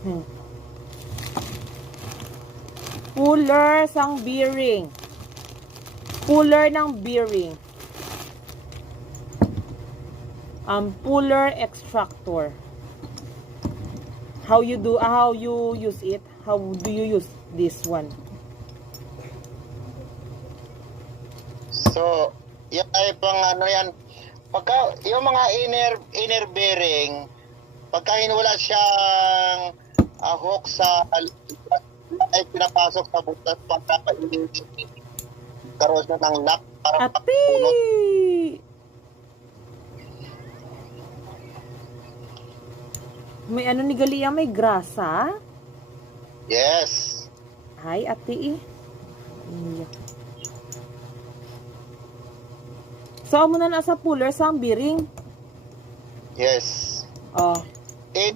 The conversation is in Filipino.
Hmm. Puller sang bearing. Puller ng bearing. Puller extractor. How you use it? How do you use this one? So, yan ay pang ano yan. Pagka, yung mga inner bearing, pagka wala siyang hook sa ay pinapasok sa butas karoon na ng lock para Ati! mapunot. May ano ni Galia, may grasa? Yes. Ay, ati So, amo na nasa puller sang bearing. Yes. Oh. In